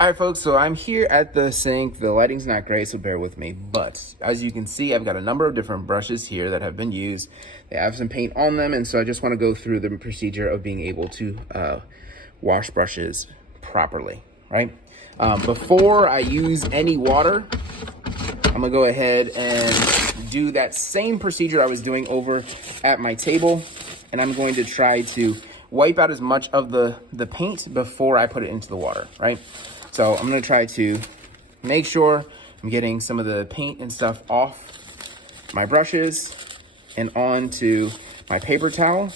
All right, folks, so I'm here at the sink. The lighting's not great, so bear with me. But as you can see, I've got a number of different brushes here that have been used. They have some paint on them, and so I just want to go through the procedure of being able to wash brushes properly, right? Before I use any water, I'm going to go ahead and do that same procedure I was doing over at my table, and I'm going to try to wipe out as much of the paint before I put it into the water, right? So I'm gonna try to make sure I'm getting some of the paint and stuff off my brushes and onto my paper towel.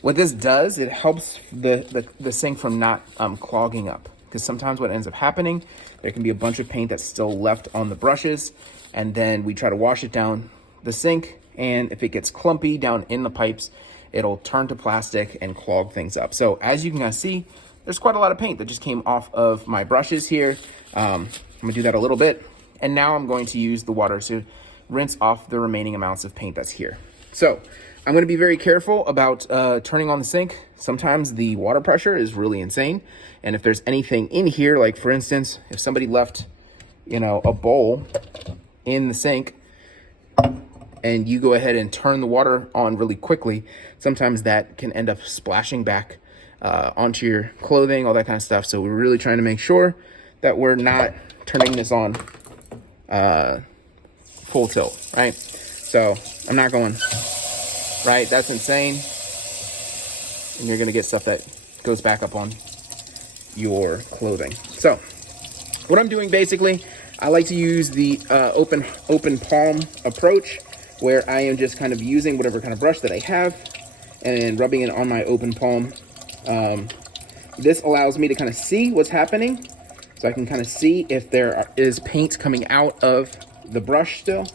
What this does, it helps the sink from not clogging up, because sometimes what ends up happening, there can be a bunch of paint that's still left on the brushes, and then we try to wash it down the sink, and if it gets clumpy down in the pipes, it'll turn to plastic and clog things up. So as you can kind of see, there's quite a lot of paint that just came off of my brushes here. I'm gonna do that a little bit. And now I'm going to use the water to rinse off the remaining amounts of paint that's here. So I'm gonna be very careful about turning on the sink. Sometimes the water pressure is really insane. And if there's anything in here, like for instance, if somebody left, a bowl in the sink and you go ahead and turn the water on really quickly, sometimes that can end up splashing back onto your clothing, all that kind of stuff. So we're really trying to make sure that we're not turning this on full tilt, right? So I'm not going, right? That's insane. And you're gonna get stuff that goes back up on your clothing. So what I'm doing basically, I like to use the open palm approach, where I am just kind of using whatever kind of brush that I have and rubbing it on my open palm. This allows me to kind of see what's happening. So I can kind of see if there is paint coming out of the brush still.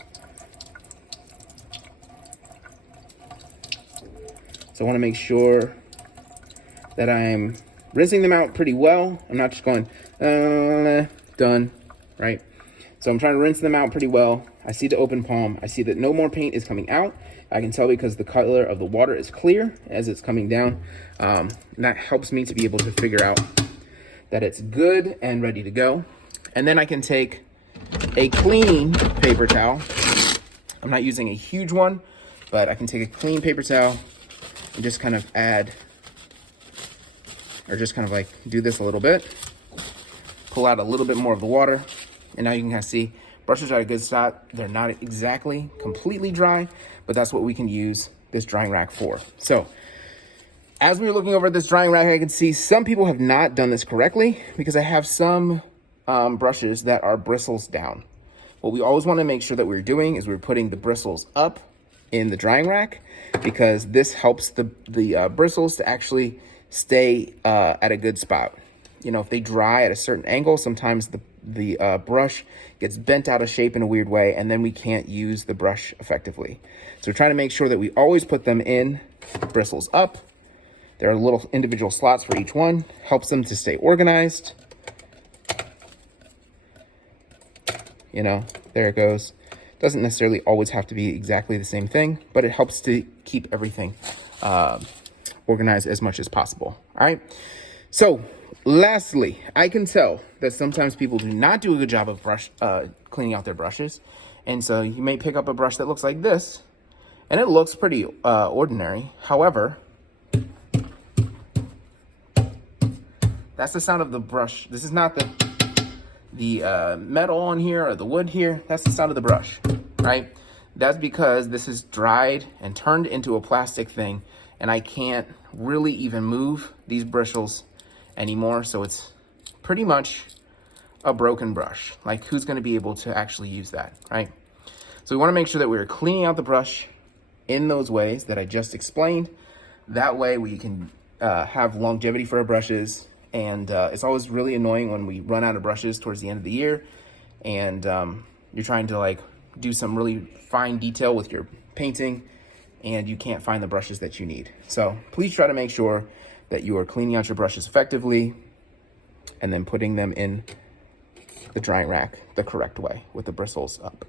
So I want to make sure that I'm rinsing them out pretty well. I'm not just going, done, right? So I'm trying to rinse them out pretty well. I see the open palm. I see that no more paint is coming out. I can tell because the color of the water is clear as it's coming down. And that helps me to be able to figure out that it's good and ready to go. And then I can take a clean paper towel. I'm not using a huge one, but I can take a clean paper towel and just kind of add, or just kind of like do this a little bit, pull out a little bit more of the water. And now you can kind of see brushes are a good spot. They're not exactly completely dry, but that's what we can use this drying rack for. So as we were looking over at this drying rack, I can see some people have not done this correctly, because I have some brushes that are bristles down. What we always want to make sure that we're doing is we're putting the bristles up in the drying rack, because this helps the bristles to actually stay at a good spot. If they dry at a certain angle, sometimes the brush gets bent out of shape in a weird way, and then we can't use the brush effectively. So we're trying to make sure that we always put them in bristles up. There are little individual slots for each one, helps them to stay organized. There it goes. Doesn't necessarily always have to be exactly the same thing, but it helps to keep everything organized as much as possible. All right. So lastly, I can tell that sometimes people do not do a good job of cleaning out their brushes. And so you may pick up a brush that looks like this, and it looks pretty ordinary. However, that's the sound of the brush. This is not the metal on here or the wood here. That's the sound of the brush, right? That's because this is dried and turned into a plastic thing, and I can't really even move these bristles anymore. So it's pretty much a broken brush. Like, who's going to be able to actually use that, right? So we want to make sure that we're cleaning out the brush in those ways that I just explained. That way we can have longevity for our brushes. And it's always really annoying when we run out of brushes towards the end of the year, and you're trying to do some really fine detail with your painting, and you can't find the brushes that you need. So please try to make sure that you are cleaning out your brushes effectively and then putting them in the drying rack the correct way with the bristles up.